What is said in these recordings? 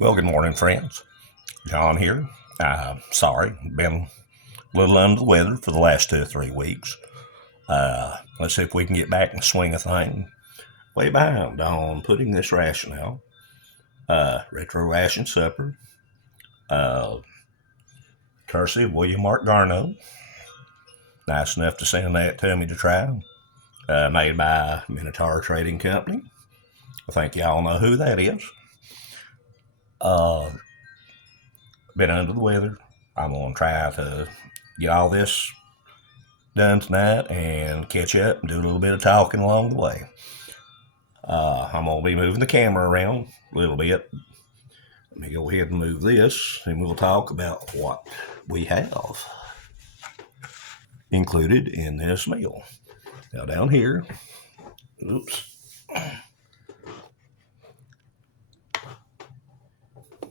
Well, good morning, friends. John here. Sorry, been a little under the weather for the last 2 or 3 weeks. Let's see if we can get back in the swing of things. Way behind on putting this ration out. Retro ration supper. Uh, Courtesy of William Mark Garno. Nice enough to send that to me to try. Made by Minotaur Trading Company. I think y'all know who that is. Been under the weather. I'm going to try to get all this done tonight and catch up and do a little bit of talking along the way. I'm going to be moving the camera around a little bit. Let me go ahead and move this and we'll talk about what we have included in this meal. Now down here,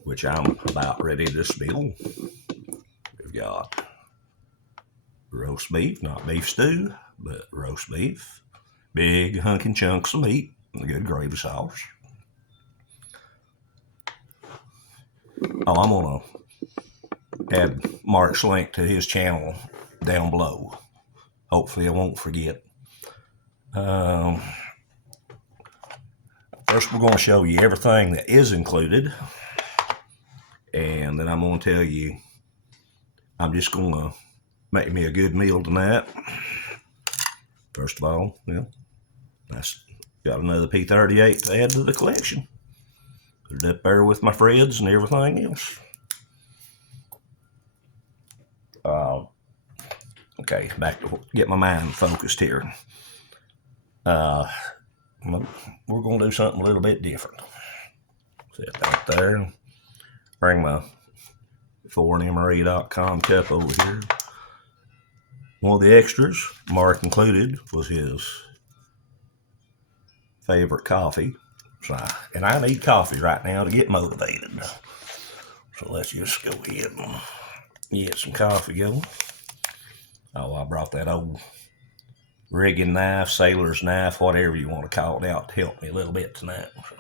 which I'm about ready to spill. We've got roast beef, not beef stew, but roast beef. Big hunking chunks of meat and a good gravy sauce. I'm going to add Mark's link to his channel down below. Hopefully I won't forget. First we're going to show you everything that is included. And then I'm going to tell you, I'm just going to make me a good meal tonight. First of all, that's got another P38 to add to the collection. Put it up there with my Freds and everything else. Okay, back to get my mind focused here. We're going to do something a little bit different. Set that there. Bring my 4mre.com cup over here. One of the extras Mark included was his favorite coffee. And I need coffee right now to get motivated. So let's just go ahead and get some coffee going. Oh, I brought that old rigging knife, sailor's knife, whatever you want to call it, out to help me a little bit tonight. So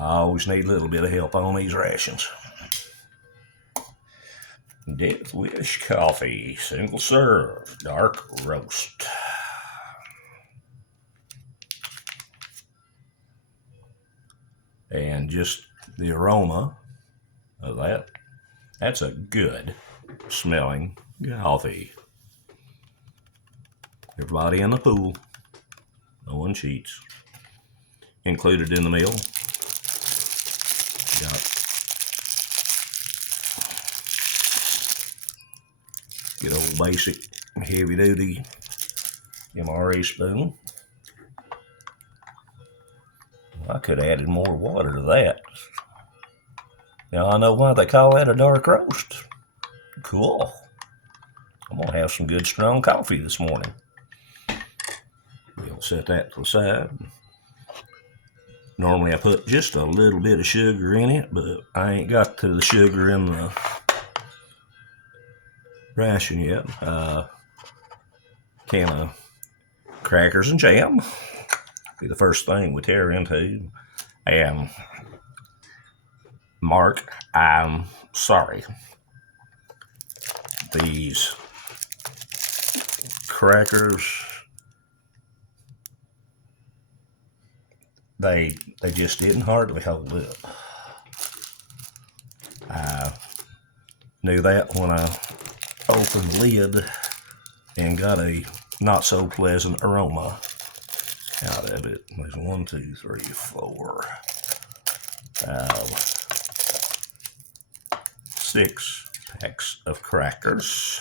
I always need a little bit of help on these rations. Death Wish coffee, single serve, dark roast. And just the aroma of that, that's a good smelling coffee. Everybody in the pool, no one cheats. Included in the meal, got good old basic heavy duty MRE spoon. I could have added more water to that. Now I know why they call that a dark roast. Cool. I'm going to have some good strong coffee this morning. We'll set that to the side. Normally I put just a little bit of sugar in it, but I ain't got to the sugar in the ration yet. Can of crackers and jam. Be the first thing we tear into. And Mark, I'm sorry. These crackers, they just didn't hardly hold up. I knew that when I opened the lid and got a not so pleasant aroma out of it. There's 1, 2, 3, 4, 6 packs of crackers.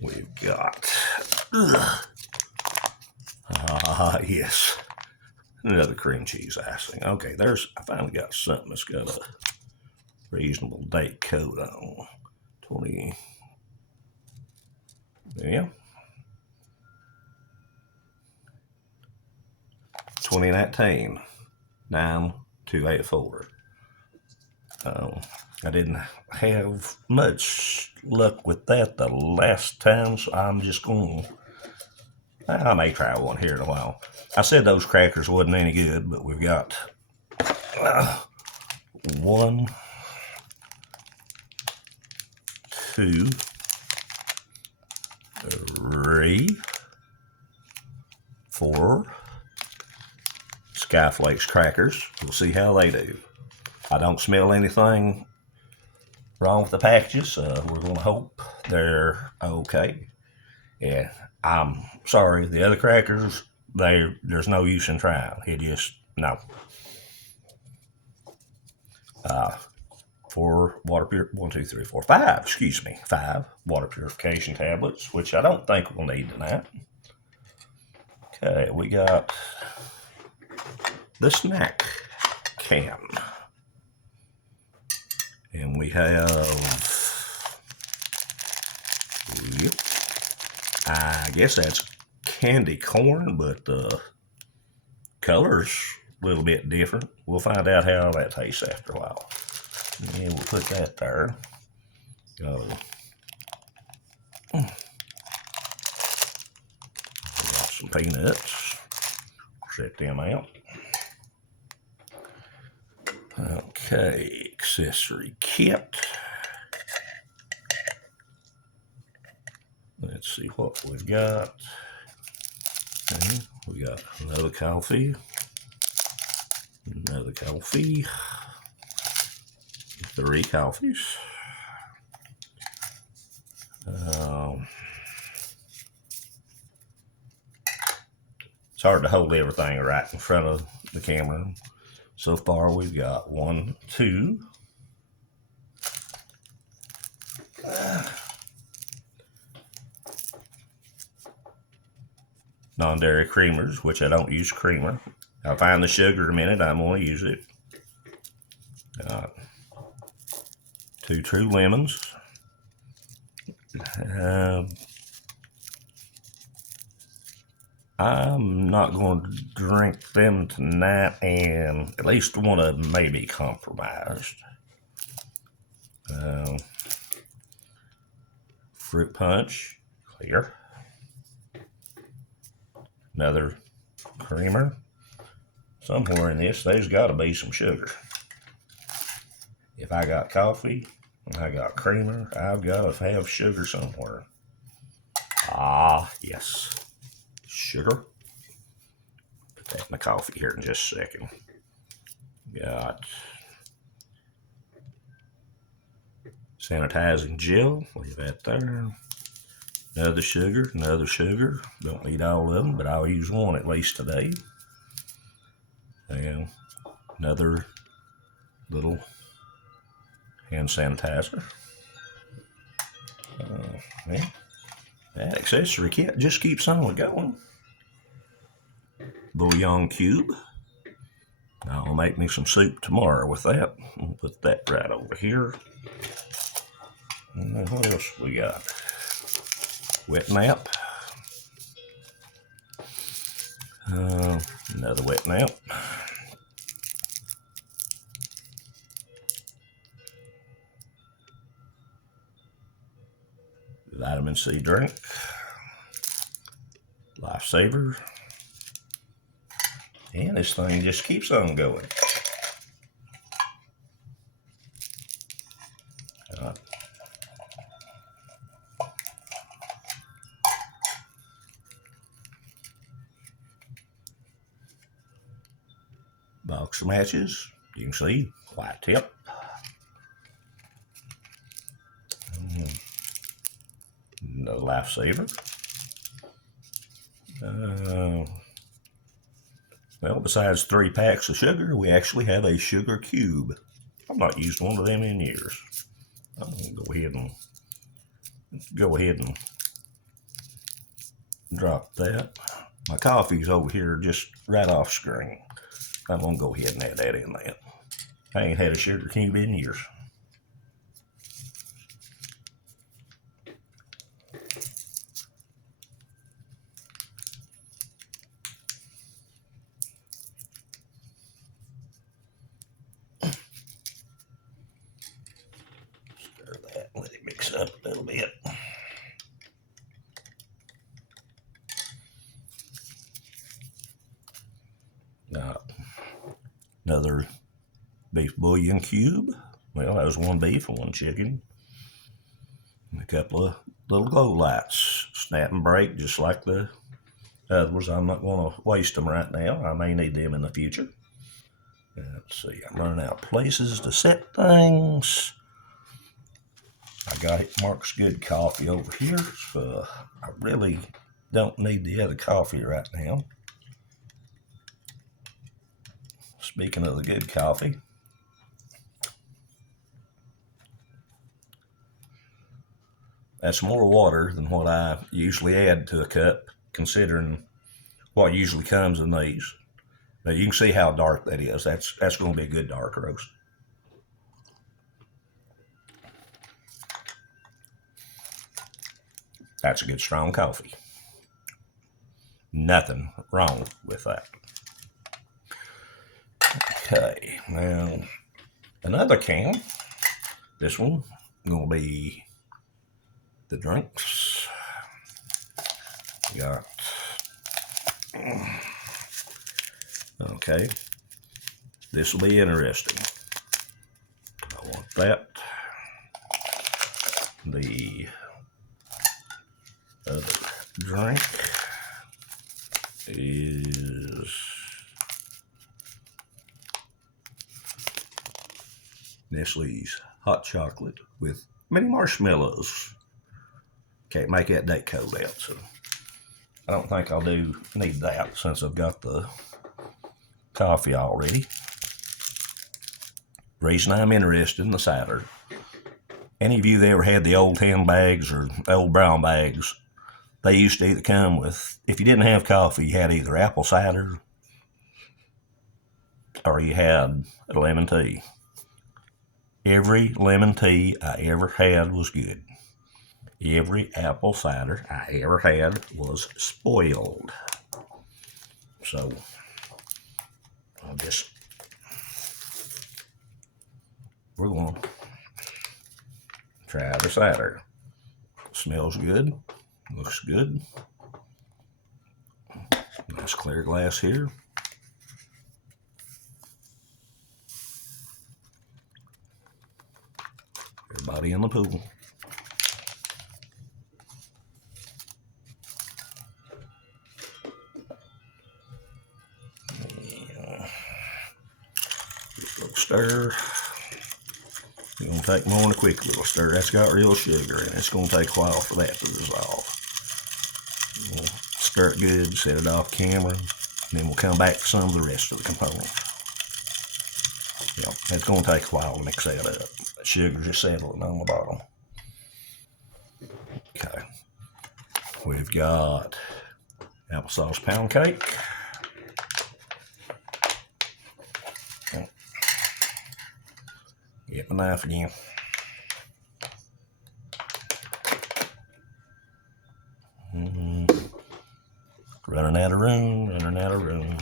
We've got, yes, another cream cheese icing. Okay, I finally got something that's got a reasonable date code on. 2019 9284. I didn't have much luck with that the last time, so I'm just going to I may try one here in a while. I said those crackers wasn't any good, but we've got 1, 2, 3, 4 Skyflakes crackers. We'll see how they do. I don't smell anything wrong with the packages. We're going to hope they're okay. Yeah, I'm sorry. The other crackers, there's no use in trying. It just, no. 4 1, 2, 3, 4, 5. Excuse me, 5 water purification tablets, which I don't think we'll need tonight. Okay, we got the snack can, and we have, yep, I guess that's candy corn, but the color's a little bit different. We'll find out how that tastes after a while. And we'll put that there. Got some peanuts. Set them out. Okay, accessory kit. Let's see what we've got. Okay, we got another coffee. Another coffee. 3 coffees. It's hard to hold everything right in front of the camera. So far, we've got 1, 2. Non-dairy creamers, which I don't use creamer. I'll find the sugar in a minute. I'm going to use it. 2 true lemons. I'm not going to drink them tonight, and at least one of them may be compromised. Fruit punch, clear. Another creamer. Somewhere in this, there's got to be some sugar. If I got coffee and I got creamer, I've got to have sugar somewhere. Ah, yes. Sugar. Put that in the coffee here in just a second. Got sanitizing gel. Leave that there. Another sugar, another sugar. Don't need all of them, but I'll use one at least today. And another little hand sanitizer. Yeah. That accessory kit just keeps on going. Bouillon cube. I'll make me some soup tomorrow with that. I'll put that right over here. And then what else we got? Wet nap. Another wet nap. Vitamin C drink. Lifesaver. And this thing just keeps on going. Box of matches. You can see white tip. The lifesaver. Well, besides 3 packs of sugar, we actually have a sugar cube. I've not used one of them in years. I'm gonna go ahead and drop that. My coffee's over here just right off screen. I'm gonna go ahead and add that in there. I ain't had a sugar cube in years. Stir that, let it mix up a little bit. Another beef bouillon cube. Well, that was one beef and one chicken. And a couple of little glow lights. Snap and break just like the others. I'm not going to waste them right now. I may need them in the future. Let's see, I'm running out of places to set things. I got Mark's Good Coffee over here, so I really don't need the other coffee right now. Speaking of the good coffee, that's more water than what I usually add to a cup, considering what usually comes in these. Now you can see how dark that is. That's going to be a good dark roast. That's a good strong coffee. Nothing wrong with that. Okay, now another can. This one going to be the drinks. Got okay. This will be interesting. I want that. The other drink is Nestle's hot chocolate with mini marshmallows. Can't make that date code out, so I don't think I'll need that since I've got the coffee already. Reason I'm interested in the cider. Any of you that ever had the old tin bags or old brown bags, they used to either come with, if you didn't have coffee, you had either apple cider or you had a lemon tea. Every lemon tea I ever had was good. Every apple cider I ever had was spoiled. So, we're going to try the cider. Smells good. Looks good. Nice clear glass here. Everybody in the pool. Just a little stir. It's going to take more than a quick little stir. That's got real sugar in it. It's going to take a while for that to dissolve. We'll stir it good, set it off camera, and then we'll come back to some of the rest of the components. Yeah, it's going to take a while to mix that up. The sugar's just settling on the bottom. Okay. We've got applesauce pound cake. Get my knife again. Running out of room.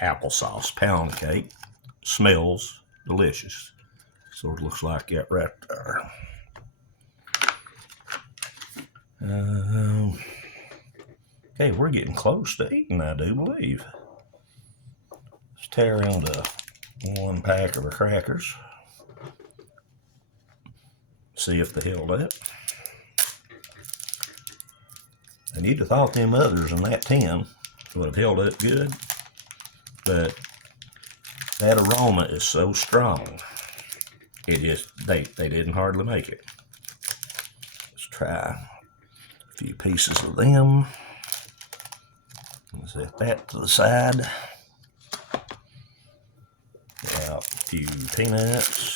Applesauce pound cake. Smells delicious. Sort of looks like that right there. Okay, we're getting close to eating, I do believe. Let's tear into one pack of the crackers. See if they held up. And you'd have thought them others in that tin would have held up good, but that aroma is so strong. It just, they didn't hardly make it. Let's try a few pieces of them. Set that to the side. Get out a few peanuts.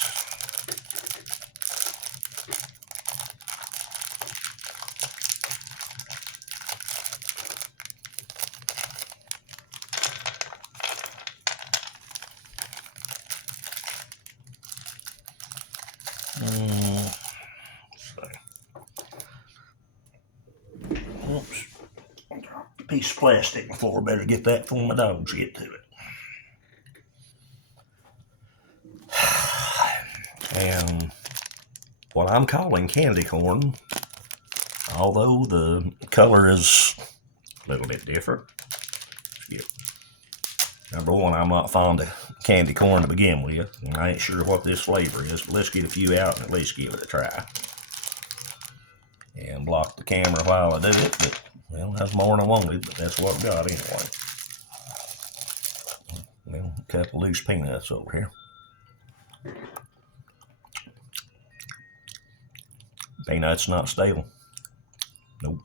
Oops. Piece of plastic before. Better get that before my dogs get to it. And what I'm calling candy corn although the color is a little bit different. Number one, I'm not fond of candy corn to begin with, and I ain't sure what this flavor is, but let's get a few out and at least give it a try. And block the camera while I do it, but, well, that's more than I wanted, but that's what I've got anyway. Well, a couple loose peanuts over here. Peanuts not stale. Nope.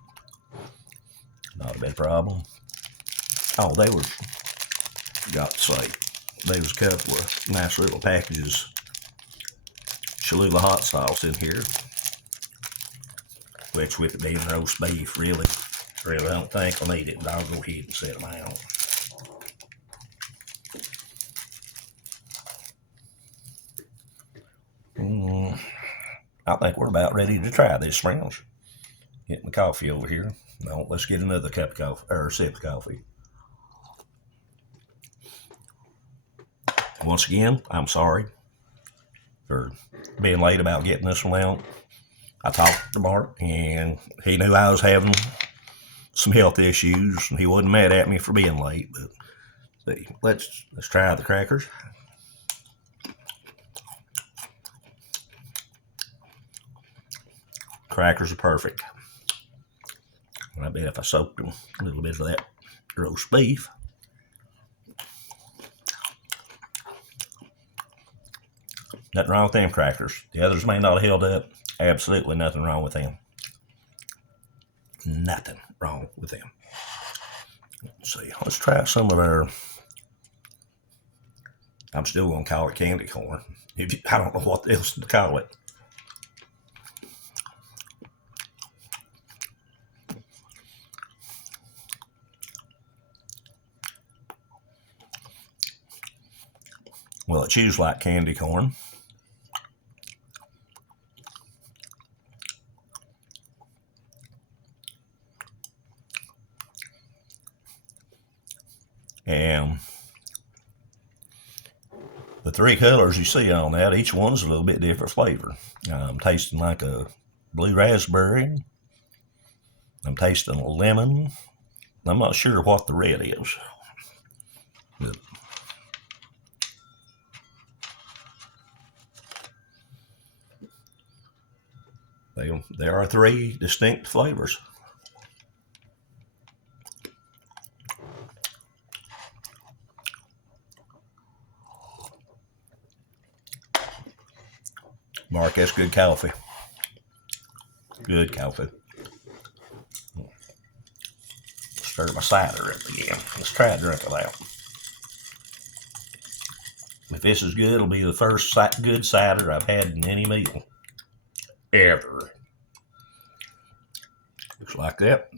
Not a big problem. Oh, they was, got to say, there was a couple of nice little packages Cholula hot sauce in here, which with it being roast beef, really don't think I'll need it, but I'll go ahead and set them out. I think we're about ready to try this, friends. Getting the coffee over here. No, let's get another cup of coffee, or sip of coffee. Once again, I'm sorry for being late about getting this one out. I talked to Mark, and he knew I was having some health issues, and he wasn't mad at me for being late. But see, let's try the crackers. Crackers are perfect. I bet if I soaked them a little bit of that roast beef. Nothing wrong with them crackers. The others may not have held up. Absolutely nothing wrong with them. Nothing wrong with them. Let's see. Let's try some of our, I'm still going to call it candy corn. I don't know what else to call it. Well, it chews like candy corn. And the three colors you see on that, each one's a little bit different flavor. I'm tasting like a blue raspberry. I'm tasting a lemon. I'm not sure what the red is. But there are three distinct flavors. Mark, that's good coffee. Good coffee. Stir my cider up again. Let's try a drink of that. If this is good, it'll be the first good cider I've had in any meal. Ever. Looks like that.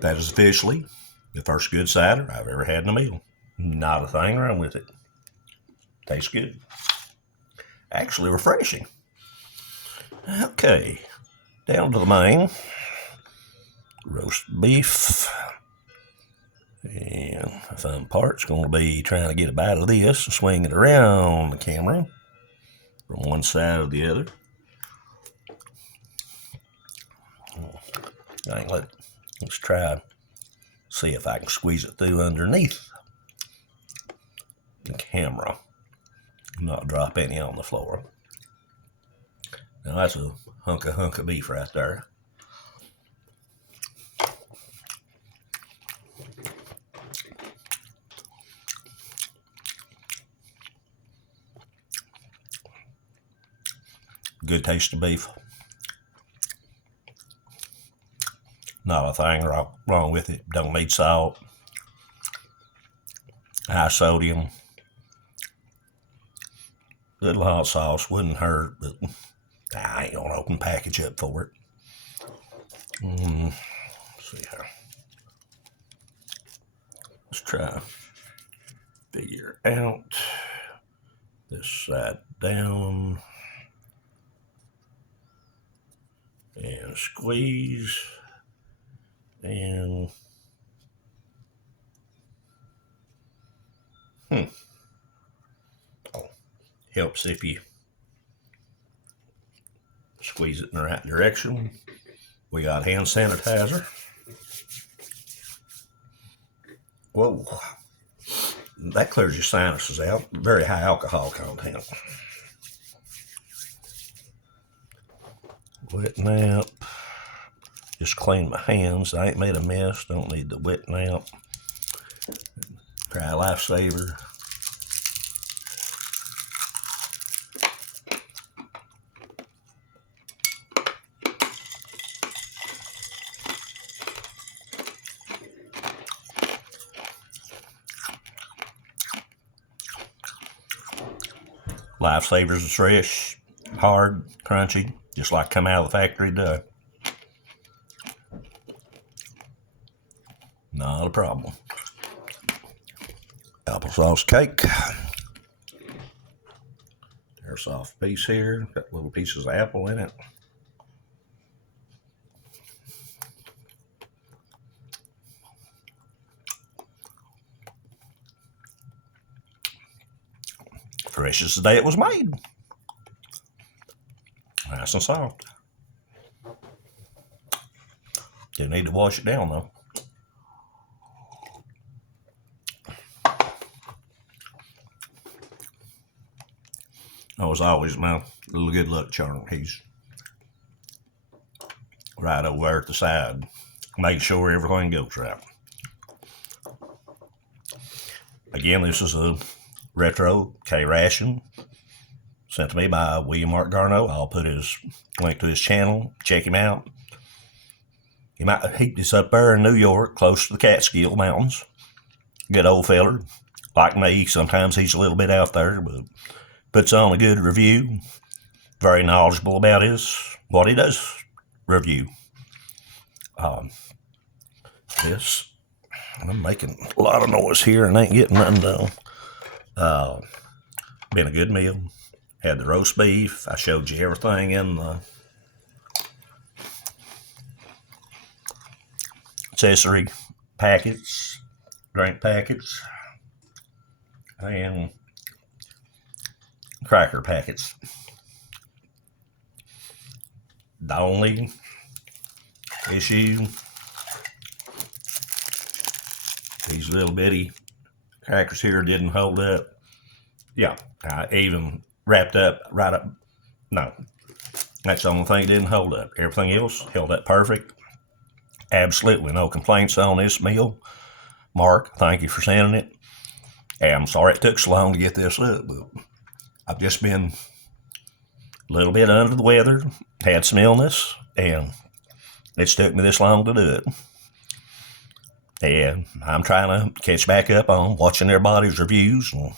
That is officially the first good cider I've ever had in a meal. Not a thing wrong with it. Tastes good. Actually refreshing. Okay, down to the main. Roast beef. And the fun part's going to be trying to get a bite of this and swing it around the camera from one side to the other. Let's try, see if I can squeeze it through underneath the camera, not drop any on the floor. Now that's a hunk of beef right there. Good taste of beef. Not a thing wrong with it. Don't need salt. High sodium. Little hot sauce wouldn't hurt, but I ain't gonna open package up for it. Let's see here. Let's try figure out this side down and squeeze and Helps if you squeeze it in the right direction. We got hand sanitizer. Whoa, that clears your sinuses out. Very high alcohol content. Wet nap. Just clean my hands. I ain't made a mess. Don't need the wet nap. Try a lifesaver. Lifesavers is fresh, hard, crunchy, just like come out of the factory done. Not a problem. Applesauce cake. There's a soft piece here. Got little pieces of apple in it. Fresh as the day it was made. Nice and soft. You need to wash it down though. That was always my little good luck charm. He's right over there at the side, make sure everything goes right. Again, this is a retro K-ration sent to me by Mark Garno. I'll put his link to his channel. Check him out. He's up there in New York, close to the Catskill Mountains. Good old feller. Like me, sometimes he's a little bit out there, but puts on a good review. Very knowledgeable about what he does review. I'm making a lot of noise here and ain't getting nothing done. Been a good meal. Had the roast beef. I showed you everything in the accessory packets, drink packets, and cracker packets. The only issue, these little bitty crackers here didn't hold up. Yeah, I even wrapped up right up. No, that's the only thing that didn't hold up. Everything else held up perfect. Absolutely no complaints on this meal. Mark, thank you for sending it. And I'm sorry it took so long to get this up, but I've just been a little bit under the weather, had some illness, and it's took me this long to do it. And I'm trying to catch back up on watching everybody's reviews and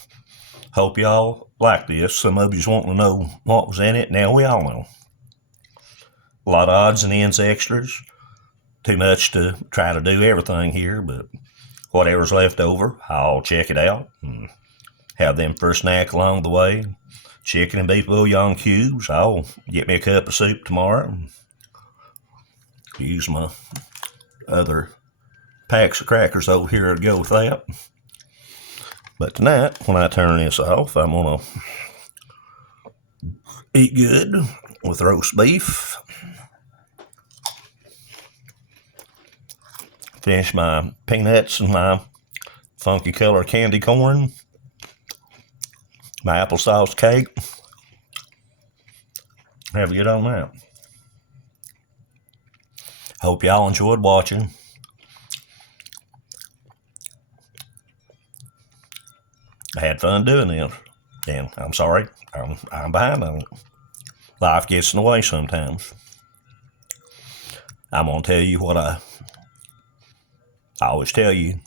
hope y'all like this. Some of you's wanting to know what was in it. Now we all know. A lot of odds and ends extras. Too much to try to do everything here, but whatever's left over, I'll check it out and have them for a snack along the way. Chicken and beef bouillon cubes. I'll get me a cup of soup tomorrow and use my other packs of crackers over here to go with that. But tonight, when I turn this off, I'm going to eat good with roast beef. Finish my peanuts and my funky color candy corn. My applesauce cake. Have a good on that. Hope y'all enjoyed watching. I had fun doing this, and I'm sorry, I'm behind on it. Life gets in the way sometimes. I'm going to tell you what I always tell you.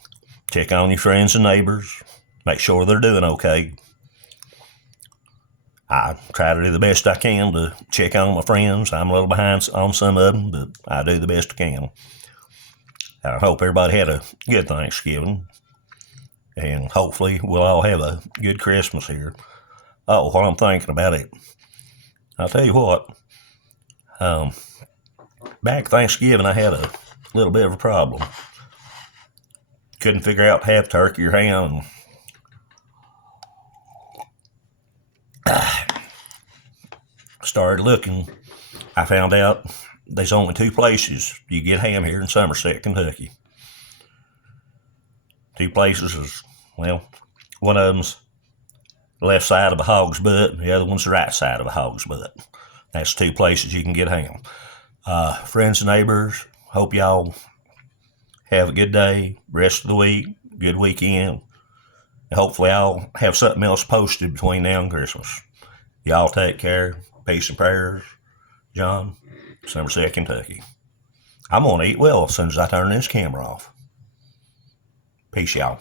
Check on your friends and neighbors. Make sure they're doing okay. I try to do the best I can to check on my friends. I'm a little behind on some of them, but I do the best I can. I hope everybody had a good Thanksgiving. And hopefully we'll all have a good Christmas here. Oh, while I'm thinking about it, I'll tell you what. Back Thanksgiving, I had a little bit of a problem. Couldn't figure out half turkey or ham. started looking, I found out there's only 2 places you get ham here in Somerset, Kentucky. 2 places is, well, one of them's the left side of a hog's butt, and the other one's the right side of a hog's butt. That's 2 places you can get ham. Friends and neighbors, hope y'all have a good day, rest of the week, good weekend. Hopefully I'll have something else posted between now and Christmas. Y'all take care. Peace and prayers. John, Somerset, Kentucky. I'm going to eat well as soon as I turn this camera off. Peace, y'all.